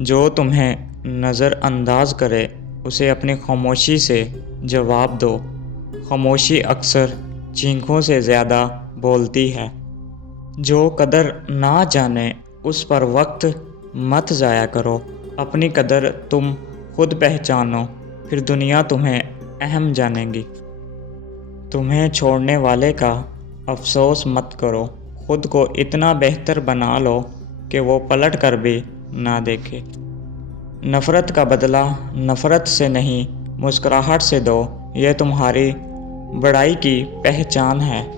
جو تمہیں نظر انداز کرے اسے اپنی خاموشی سے جواب دو۔ خاموشی اکثر چیخوں سے زیادہ بولتی ہے۔ جو قدر نہ جانے اس پر وقت مت ضائع کرو۔ اپنی قدر تم خود پہچانو، پھر دنیا تمہیں اہم جانے گی۔ تمہیں چھوڑنے والے کا افسوس مت کرو، خود کو اتنا بہتر بنا لو کہ وہ پلٹ کر بھی نہ دیکھے۔ نفرت کا بدلہ نفرت سے نہیں، مسکراہٹ سے دو، یہ تمہاری بڑائی کی پہچان ہے۔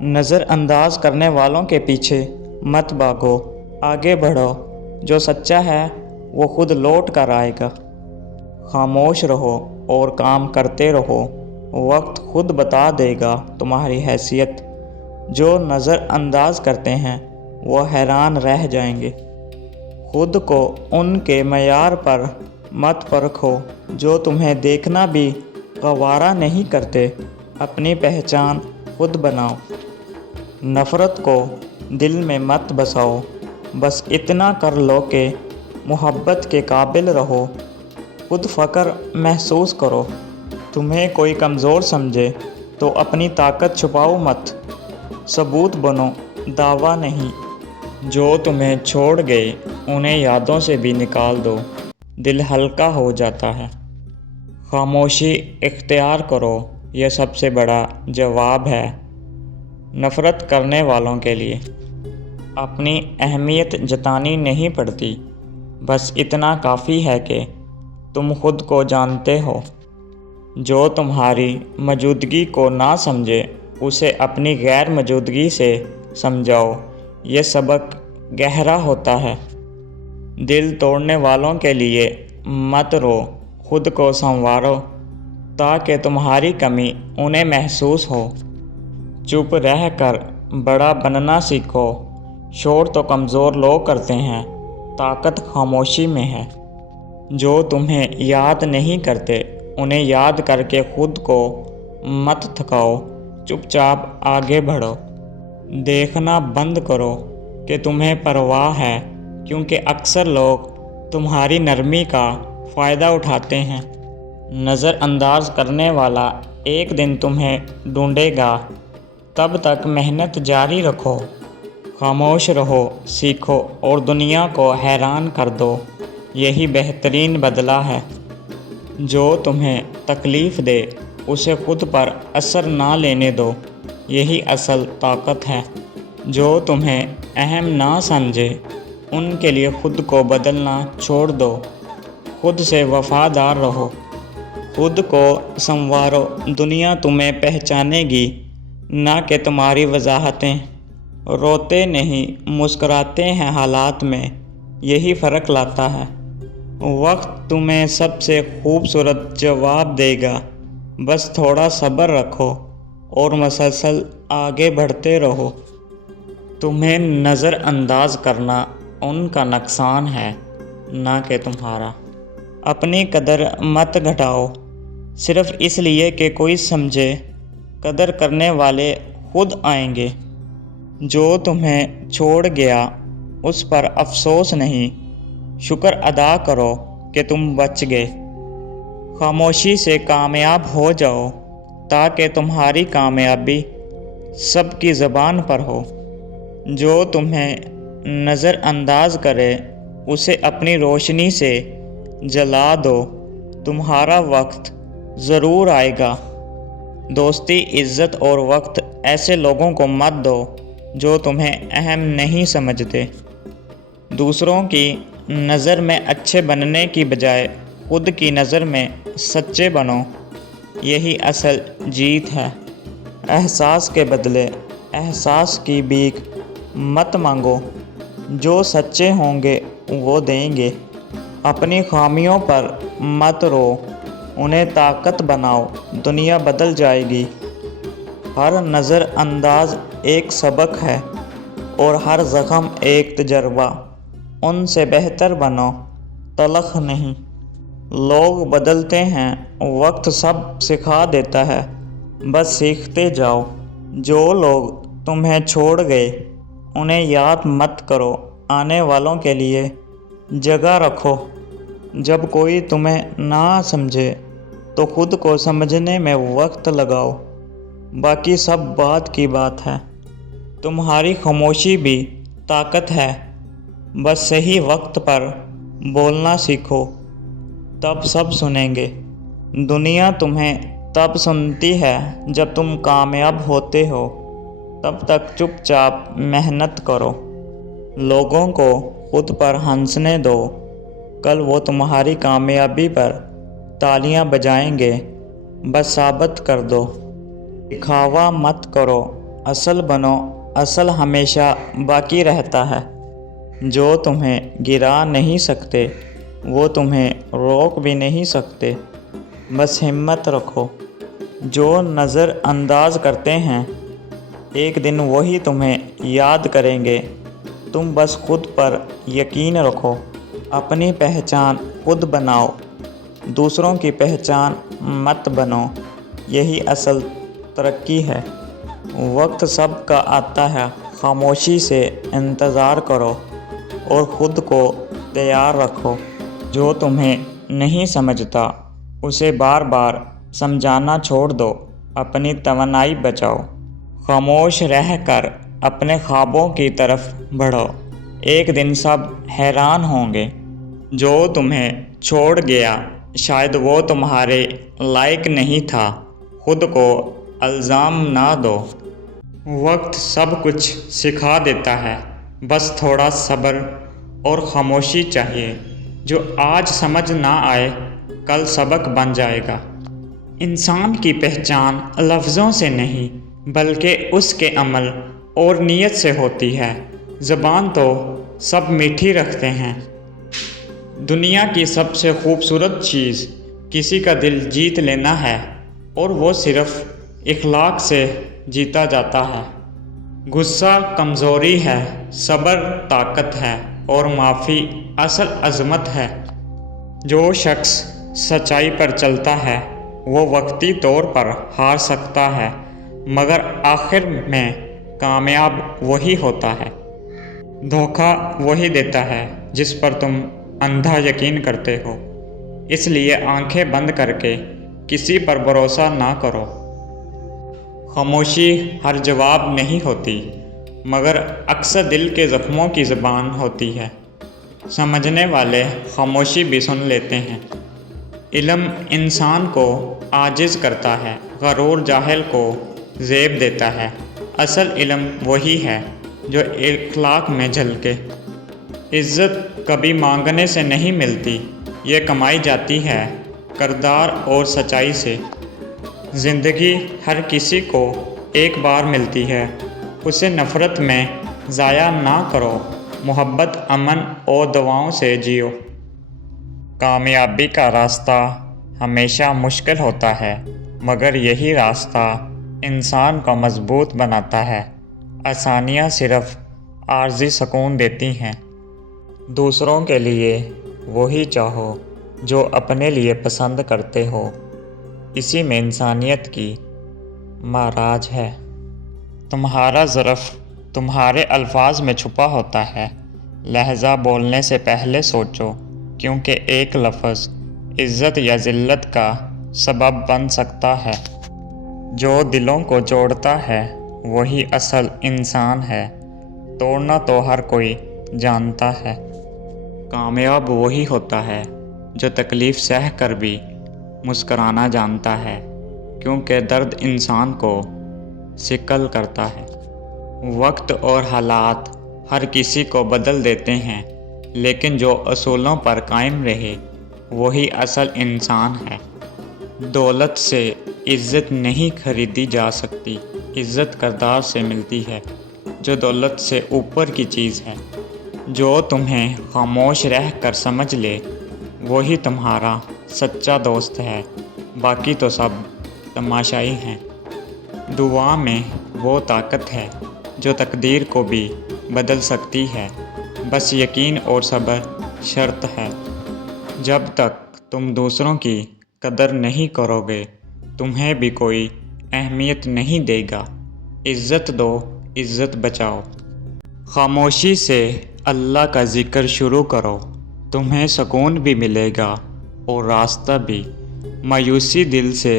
نظر انداز کرنے والوں کے پیچھے مت بھاگو، آگے بڑھو۔ جو سچا ہے وہ خود لوٹ کر آئے گا۔ خاموش رہو اور کام کرتے رہو، وقت خود بتا دے گا تمہاری حیثیت۔ جو نظر انداز کرتے ہیں وہ حیران رہ جائیں گے۔ خود کو ان کے معیار پر مت پرکھو جو تمہیں دیکھنا بھی گوارا نہیں کرتے۔ اپنی پہچان خود بناؤ۔ نفرت کو دل میں مت بساؤ، بس اتنا کر لو کہ محبت کے قابل رہو۔ خود فخر محسوس کرو۔ تمہیں کوئی کمزور سمجھے تو اپنی طاقت چھپاؤ مت، ثبوت بنو، دعویٰ نہیں۔ جو تمہیں چھوڑ گئے انہیں یادوں سے بھی نکال دو، دل ہلکا ہو جاتا ہے۔ خاموشی اختیار کرو، یہ سب سے بڑا جواب ہے نفرت کرنے والوں کے لیے۔ اپنی اہمیت جتانی نہیں پڑتی، بس اتنا کافی ہے کہ تم خود کو جانتے ہو۔ جو تمہاری موجودگی کو نہ سمجھے اسے اپنی غیر موجودگی سے سمجھاؤ، یہ سبق گہرا ہوتا ہے۔ دل توڑنے والوں کے لیے مت رو، خود کو سنوارو تاکہ تمہاری کمی انہیں محسوس ہو۔ چپ رہ کر بڑا بننا سیکھو، شور تو کمزور لوگ کرتے ہیں، طاقت خاموشی میں ہے۔ جو تمہیں یاد نہیں کرتے انہیں یاد کر کے خود کو مت تھکاؤ، چپ چاپ آگے بڑھو۔ دیکھنا بند کرو کہ تمہیں پرواہ ہے، کیونکہ اکثر لوگ تمہاری نرمی کا فائدہ اٹھاتے ہیں۔ نظر انداز کرنے والا ایک دن تمہیں ڈھونڈے گا، تب تک محنت جاری رکھو۔ خاموش رہو، سیکھو اور دنیا کو حیران کر دو، یہی بہترین بدلہ ہے۔ جو تمہیں تکلیف دے اسے خود پر اثر نہ لینے دو، یہی اصل طاقت ہے۔ جو تمہیں اہم نہ سمجھے ان کے لیے خود کو بدلنا چھوڑ دو، خود سے وفادار رہو۔ خود کو سنوارو، دنیا تمہیں پہچانے گی نہ کہ تمہاری وضاحتیں۔ روتے نہیں مسکراتے ہیں حالات میں، یہی فرق لاتا ہے۔ وقت تمہیں سب سے خوبصورت جواب دے گا، بس تھوڑا صبر رکھو اور مسلسل آگے بڑھتے رہو۔ تمہیں نظر انداز کرنا ان کا نقصان ہے، نہ کہ تمہارا۔ اپنی قدر مت گھٹاؤ صرف اس لیے کہ کوئی سمجھے، قدر کرنے والے خود آئیں گے۔ جو تمہیں چھوڑ گیا اس پر افسوس نہیں، شکر ادا کرو کہ تم بچ گئے۔ خاموشی سے کامیاب ہو جاؤ تاکہ تمہاری کامیابی سب کی زبان پر ہو۔ جو تمہیں نظر انداز کرے اسے اپنی روشنی سے جلا دو، تمہارا وقت ضرور آئے گا۔ دوستی، عزت اور وقت ایسے لوگوں کو مت دو جو تمہیں اہم نہیں سمجھتے۔ دوسروں کی نظر میں اچھے بننے کی بجائے خود کی نظر میں سچے بنو، یہی اصل جیت ہے۔ احساس کے بدلے احساس کی بھیک مت مانگو، جو سچے ہوں گے وہ دیں گے۔ اپنی خامیوں پر مت رو، انہیں طاقت بناؤ، دنیا بدل جائے گی۔ ہر نظر انداز ایک سبق ہے اور ہر زخم ایک تجربہ۔ ان سے بہتر بنو، تلخ نہیں۔ لوگ بدلتے ہیں، وقت سب سکھا دیتا ہے، بس سیکھتے جاؤ۔ جو لوگ تمہیں چھوڑ گئے انہیں یاد مت کرو، آنے والوں کے لیے जगह रखो। जब कोई तुम्हें ना समझे तो खुद को समझने में वक्त लगाओ। बाकी सब बात की बात है। तुम्हारी खामोशी भी ताकत है। बस सही वक्त पर बोलना सीखो, तब सब सुनेंगे। दुनिया तुम्हें तब सुनती है जब तुम कामयाब होते हो। तब तक चुपचाप मेहनत करो। लोगों को खुद पर हंसने दो। कल वो तुम्हारी कामयाबी पर तालियां बजाएंगे। बस साबित कर दो। दिखावा मत करो, असल बनो। असल हमेशा बाकी रहता है। जो तुम्हें गिरा नहीं सकते वो तुम्हें रोक भी नहीं सकते। बस हिम्मत रखो। जो नज़रअंदाज करते हैं एक दिन वही तुम्हें याद करेंगे। तुम बस खुद पर यकीन रखो। अपनी पहचान खुद बनाओ, दूसरों की पहचान मत बनो। यही असल तरक्की है। वक्त सबका आता है। खामोशी से इंतज़ार करो और ख़ुद को तैयार रखो। जो तुम्हें नहीं समझता उसे बार बार समझाना छोड़ दो। अपनी तवन्नाई बचाओ। खामोश रहकर अपने ख्वाबों की तरफ बढ़ो। एक दिन सब हैरान होंगे। जो तुम्हें छोड़ गया शायद वो तुम्हारे लायक नहीं था। खुद को इल्ज़ाम ना दो। वक्त सब कुछ सिखा देता है। बस थोड़ा सब्र और खामोशी चाहिए। जो आज समझ ना आए कल सबक बन जाएगा। इंसान की पहचान लफ्ज़ों से नहीं बल्कि उसके अमल और नीयत से होती है। ज़बान तो सब मीठी रखते हैं। दुनिया की सबसे खूबसूरत चीज़ किसी का दिल जीत लेना है और वो सिर्फ़ इखलाक से जीता जाता है। गुस्सा कमज़ोरी है, सब्र ताकत है और माफ़ी असल अज़मत है। जो शख्स सच्चाई पर चलता है वो वक्ती तौर पर हार सकता है मगर आखिर में कामयाब वही होता है। धोखा वही देता है जिस पर तुम अंधा यकीन करते हो। इसलिए आंखें बंद करके किसी पर भरोसा ना करो। खामोशी हर जवाब नहीं होती मगर अक्सर दिल के ज़ख्मों की ज़बान होती है। समझने वाले खामोशी भी सुन लेते हैं। इल्म इंसान को आजिज़ करता है, गरूर जाहिल को ज़ेब देता है। असल इल्म वही है जो इखलाक में झलके। इज़्ज़त कभी मांगने से नहीं मिलती, ये कमाई जाती है किरदार और सच्चाई से। ज़िंदगी हर किसी को एक बार मिलती है, उसे नफ़रत में ज़ाया ना करो। मोहब्बत, अमन और दुआओं से जियो। कामयाबी का रास्ता हमेशा मुश्किल होता है मगर यही रास्ता इंसान को मजबूत बनाता है। आसानियाँ सिर्फ़ आर्जी सुकून देती हैं। दूसरों के लिए वही चाहो जो अपने लिए पसंद करते हो। इसी में इंसानियत की माराज है। तुम्हारा ज़र्फ़ तुम्हारे अल्फाज में छुपा होता है। लहज़ा बोलने से पहले सोचो, क्योंकि एक लफ्ज़ इज़्ज़त या ज़िल्लत का सबब बन सकता है। जो दिलों को जोड़ता है वही असल इंसान है। तोड़ना तो हर कोई जानता है। कामयाब वही होता है जो तकलीफ़ सह कर भी मुस्कराना जानता है, क्योंकि दर्द इंसान को सिकल करता है। वक्त और हालात हर किसी को बदल देते हैं, लेकिन जो असूलों पर कायम रहे वही असल इंसान है। दौलत से इज़्ज़त नहीं खरीदी जा सकती, इज़्ज़त किरदार से मिलती है, जो दौलत से ऊपर की चीज़ है। जो तुम्हें खामोश रह कर समझ ले वही तुम्हारा सच्चा दोस्त है। बाकी तो सब तमाशाई हैं। दुआ में वो ताकत है जो तकदीर को भी बदल सकती है। बस यकीन और सब्र शर्त है। जब तक तुम दूसरों की कदर नहीं करोगे तुम्हें भी कोई अहमियत नहीं देगा। इज़्ज़त दो, इज़्ज़त बचाओ। खामोशी से अल्लाह का ज़िक्र शुरू करो। तुम्हें सुकून भी मिलेगा और रास्ता भी। मायूसी दिल से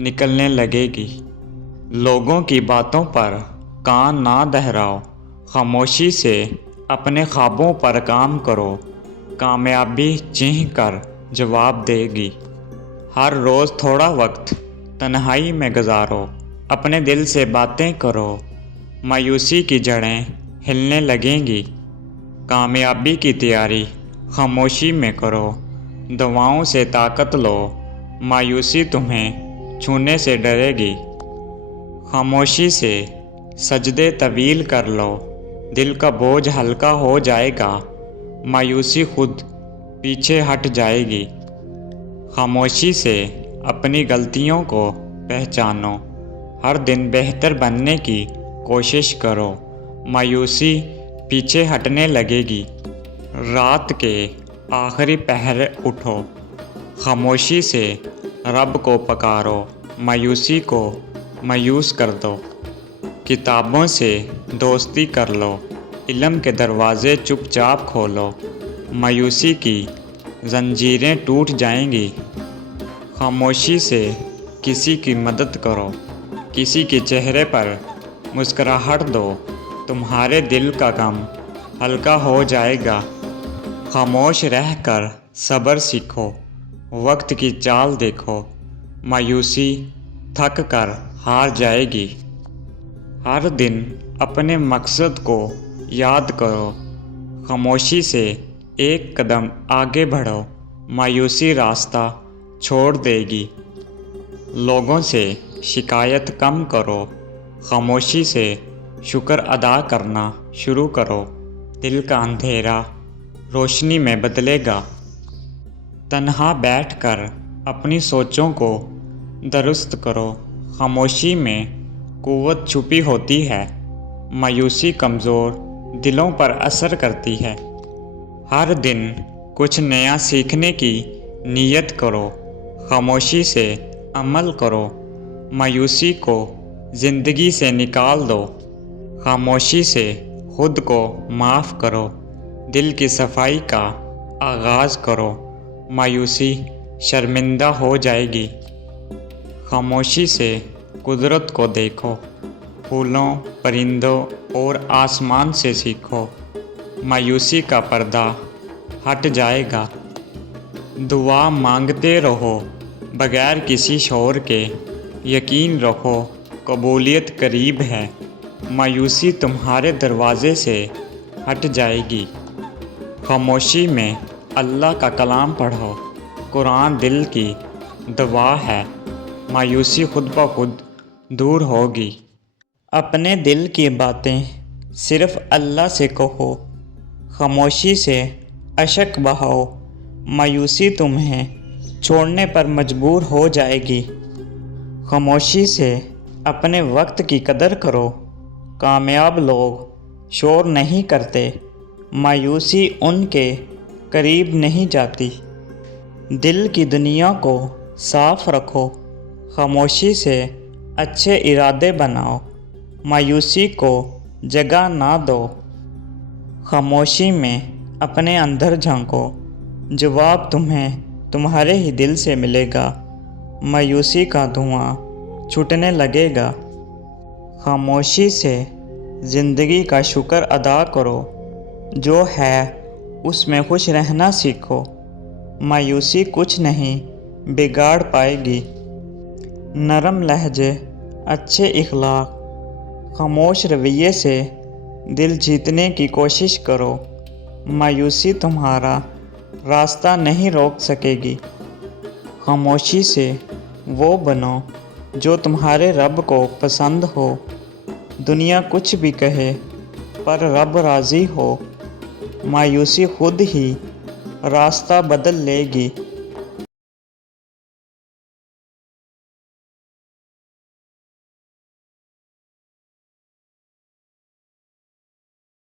निकलने लगेगी। लोगों की बातों पर कान ना दहराओ, खामोशी से अपने ख्वाबों पर काम करो। कामयाबी चीख कर जवाब देगी। हर रोज़ थोड़ा वक्त तन्हाई में गुजारो, अपने दिल से बातें करो। मायूसी की जड़ें हिलने लगेंगी। कामयाबी की तैयारी खामोशी में करो। दुआओं से ताकत लो, मायूसी तुम्हें छूने से डरेगी। खामोशी से सजदे तवील कर लो, दिल का बोझ हल्का हो जाएगा। मायूसी खुद पीछे हट जाएगी। खामोशी से अपनी गलतियों को पहचानो, हर दिन बेहतर बनने की कोशिश करो। मायूसी पीछे हटने लगेगी। रात के आखिरी पहर उठो, खामोशी से रब को पकारो। मायूसी को मायूस कर दो। किताबों से दोस्ती कर लो, इल्म के दरवाज़े चुपचाप खोलो। मायूसी की जंजीरें टूट जाएंगी। खामोशी से किसी की मदद करो, किसी के चेहरे पर मुस्कुराहट दो। तुम्हारे दिल का गम हल्का हो जाएगा। खामोश रहकर सब्र सीखो, वक्त की चाल देखो। मायूसी थक कर हार जाएगी। हर दिन अपने मकसद को याद करो, खामोशी से एक कदम आगे बढ़ो। मायूसी रास्ता छोड़ देगी। लोगों से शिकायत कम करो, खामोशी से शुक्र अदा करना शुरू करो। दिल का अंधेरा रोशनी में बदलेगा। तन्हा बैठकर अपनी सोचों को दुरुस्त करो। खामोशी में कुव्वत छुपी होती है। मायूसी कमज़ोर दिलों पर असर करती है। हर दिन कुछ नया सीखने की नीयत करो, खामोशी से अमल करो। मायूसी को ज़िंदगी से निकाल दो, खामोशी से खुद को माफ़ करो। दिल की सफाई का आगाज़ करो, मायूसी शर्मिंदा हो जाएगी। खामोशी से कुदरत को देखो, फूलों, परिंदों और आसमान से सीखो। मायूसी का पर्दा हट जाएगा। दुआ मांगते रहो बगैर किसी शोर के। यकीन रखो कबूलियत करीब है। मायूसी तुम्हारे दरवाज़े से हट जाएगी। खामोशी में अल्लाह का कलाम पढ़ो, कुरान दिल की दवा है। मायूसी खुद ब खुद दूर होगी। अपने दिल की बातें सिर्फ़ अल्लाह से कहो, खामोशी से अशक बहाओ। मायूसी तुम्हें छोड़ने पर मजबूर हो जाएगी। खामोशी से अपने वक्त की कदर करो। कामयाब लोग शोर नहीं करते, मायूसी उनके करीब नहीं जाती। दिल की दुनिया को साफ रखो, खामोशी से अच्छे इरादे बनाओ। मायूसी को जगह ना दो। खामोशी में अपने अंदर झांको, जवाब तुम्हें तुम्हारे ही दिल से मिलेगा। मायूसी का धुआं छूटने लगेगा। खामोशी से ज़िंदगी का शुक्र अदा करो, जो है उसमें खुश रहना सीखो। मायूसी कुछ नहीं बिगाड़ पाएगी। नरम लहजे, अच्छे इखलाक, खामोश रवैये से दिल जीतने की कोशिश करो। मायूसी तुम्हारा रास्ता नहीं रोक सकेगी। खामोशी से वो बनो जो तुम्हारे रब को पसंद हो। दुनिया कुछ भी कहे पर रब राज़ी हो। मायूसी खुद ही रास्ता बदल लेगी।